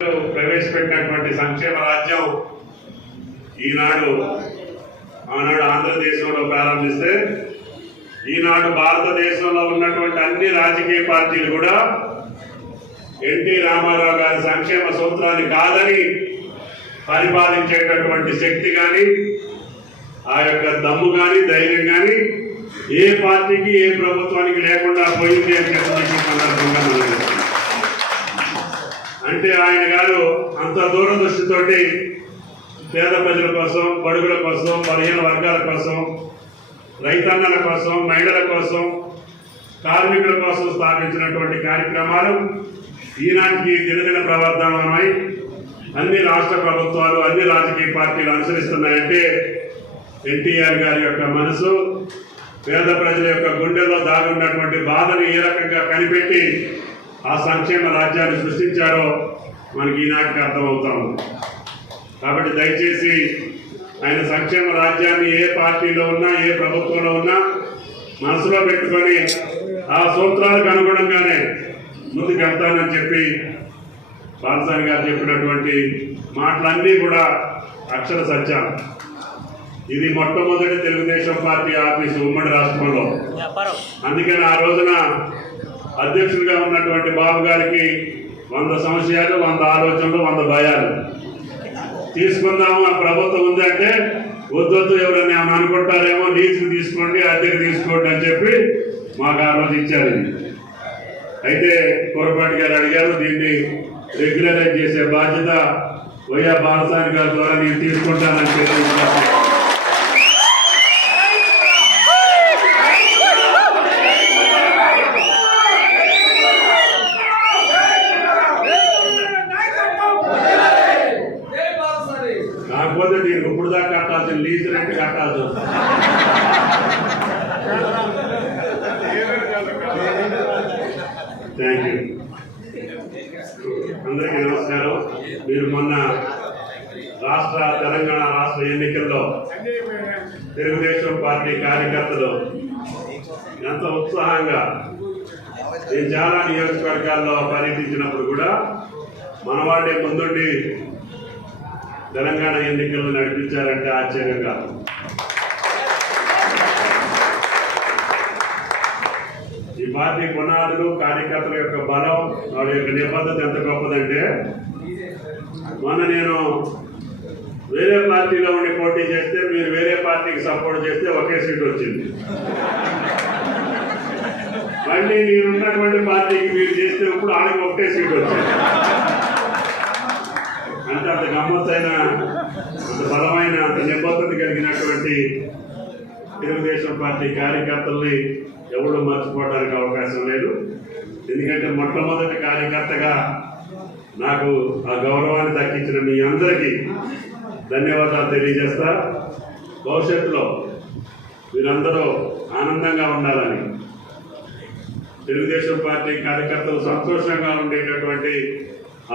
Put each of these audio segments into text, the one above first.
ప్రవేశపెట్టినటువంటి సంక్షేమ రాజ్యం ఆనాడు ఆంధ్రదేశంలో ప్రారంభిస్తే ఈనాడు భారతదేశంలో ఉన్నటువంటి అన్ని రాజకీయ పార్టీలు కూడా ఎన్టీ రామారావు గారి సంక్షేమ సూత్రాన్ని కాదని పరిపాలించేటటువంటి శక్తి కానీ ఆ యొక్క దమ్ము కానీ ధైర్యం కానీ ఏ పార్టీకి ఏ ప్రభుత్వానికి లేకుండా పోయింది అని చెప్పి సందర్భంగా మనం అంటే ఆయన గారు అంత దూరదృష్టితోటి పేద ప్రజల కోసం, బడుగుల కోసం, బలహీన వర్గాల కోసం, రైతన్నల కోసం, మహిళల కోసం, కార్మికుల కోసం స్థాపించినటువంటి కార్యక్రమాలు ఈనాటికి దినదిన ప్రవర్ధనమై అన్ని రాష్ట్ర ప్రభుత్వాలు, అన్ని రాజకీయ పార్టీలు అనుసరిస్తున్నాయంటే ఎన్టీఆర్ గారి యొక్క మనసు, పేద ప్రజల యొక్క గుండెల్లో దాగున్నటువంటి బాధను ఏ రకంగా కనిపెట్టి ఆ సంక్షేమ రాజ్యాన్ని సృష్టించారో మనకి ఈనాటికి అర్థమవుతాము. కాబట్టి దయచేసి ఆయన సంక్షేమ రాజ్యాన్ని ఏ పార్టీలో ఉన్నా, ఏ ప్రభుత్వంలో ఉన్నా మనసులో పెట్టుకొని ఆ సూత్రాలకు అనుగుణంగానే ముందుకెళ్తానని చెప్పి బాలసాని గారు చెప్పినటువంటి మాటలన్నీ కూడా అక్షర సత్యం. ఇది మొట్టమొదటి తెలుగుదేశం పార్టీ ఆఫీసు ఉమ్మడి రాష్ట్రంలో. అందుకని ఆ రోజున అధ్యక్షుడిగా ఉన్నటువంటి బాబు గారికి 100 సంశయాలు, 100 ఆలోచనలు, 100 భయాలు. తీసుకుందాము ఆ ప్రభుత్వం ఉందంటే వద్దొద్దు, ఎవరైనా ఏమైనా అనుకుంటారేమో, లీజుకు తీసుకోండి, అద్దెకు తీసుకోండి అని చెప్పి మాకు ఆ రోజు ఇచ్చారు. అయితే కోరపాటి గారు అడిగారు, దీన్ని రెగ్యులరైజ్ చేసే బాధ్యత వైఎస్ బాలసాని గారి ద్వారా నేను తీసుకుంటానని చెప్పి కాకపోతే దీనికి ఇప్పుడు దాకా కట్టాల్సిన లీజ్ రెంట్ కట్టాల్సి వస్తుంది. Thank you. అందరికీ నమస్కారం. మీరు మొన్న తెలంగాణ రాష్ట్ర ఎన్నికల్లో తెలుగుదేశం పార్టీ కార్యకర్తలు ఎంత ఉత్సాహంగా, నేను చాలా నియోజకవర్గాల్లో పర్యటించినప్పుడు కూడా మనవాడే ముందుండి తెలంగాణ ఎన్నికలను నడిపించారంటే ఆశ్చర్యం కాదు. ఈ పార్టీ పునాదులు, కార్యకర్తల యొక్క బలం, వాళ్ళ యొక్క నిబద్ధత ఎంత గొప్పదంటే, మొన్న నేను వేరే పార్టీలో ఉండి పోటీ చేస్తే, మీరు వేరే పార్టీకి సపోర్ట్ చేస్తే ఒకే సీట్ వచ్చింది. మళ్ళీ నేనున్నటువంటి పార్టీకి మీరు చేస్తే ఇప్పుడు ఆయనకు ఒకటే సీట్ వచ్చింది. అంటే అంత గమ్మత్తైన, అంత బలమైన, అంత నిబద్ధత కలిగినటువంటి తెలుగుదేశం పార్టీ కార్యకర్తల్ని ఎవరు మర్చిపోవడానికి అవకాశం లేదు. ఎందుకంటే మొట్టమొదటి కార్యకర్తగా నాకు ఆ గౌరవాన్ని దక్కించిన మీ అందరికీ ధన్యవాదాలు తెలియజేస్తా. భవిష్యత్తులో మీరందరూ ఆనందంగా ఉండాలని, తెలుగుదేశం పార్టీ కార్యకర్తలు సంతోషంగా ఉండేటటువంటి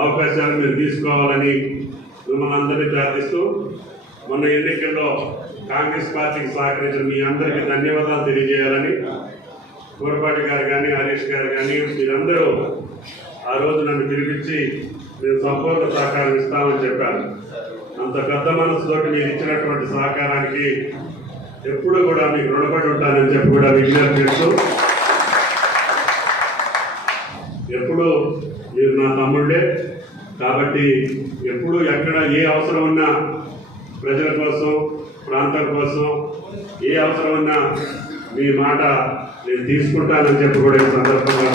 అవకాశాలు మీరు తీసుకోవాలని మిమ్మల్ని అందరినీ ప్రార్థిస్తూ, మొన్న ఎన్నికల్లో కాంగ్రెస్ పార్టీకి సహకరించిన మీ అందరికీ ధన్యవాదాలు తెలియజేయాలని కోరపాటి గారు కానీ, హరీష్ గారు కానీ, మీరందరూ ఆ రోజు నన్ను పిలిపించి మేము సంపూర్ణ సహకారం ఇస్తామని చెప్పారు. అంత పెద్ద మనసుతోటి మీరు ఇచ్చినటువంటి సహకారానికి ఎప్పుడు కూడా మీకు రుణపడి ఉంటానని చెప్పి కూడా విజ్ఞప్తి చేస్తూ, ఎప్పుడు మీరు నా తమ్ముళ్ళే కాబట్టి ఎప్పుడు ఎక్కడ ఏ అవసరం ఉన్నా ప్రజల కోసం, ప్రాంతం కోసం ఏ అవసరం ఉన్నా మీ మాట నేను తీసుకుంటానని చెప్పి కూడా ఈ సందర్భంగా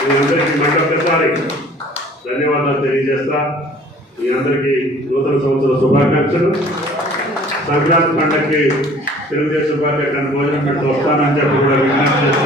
మీ అందరికీ మరొకసారి ధన్యవాదాలు తెలియజేస్తా. మీ అందరికీ నూతన సంవత్సర శుభాకాంక్షలు. సంక్రాంతి పండగకి తెలుగుదేశం పార్టీ ఎక్కడ భోజనం పెట్టి వస్తానని చెప్పి కూడా విజ్ఞప్తి చేస్తా.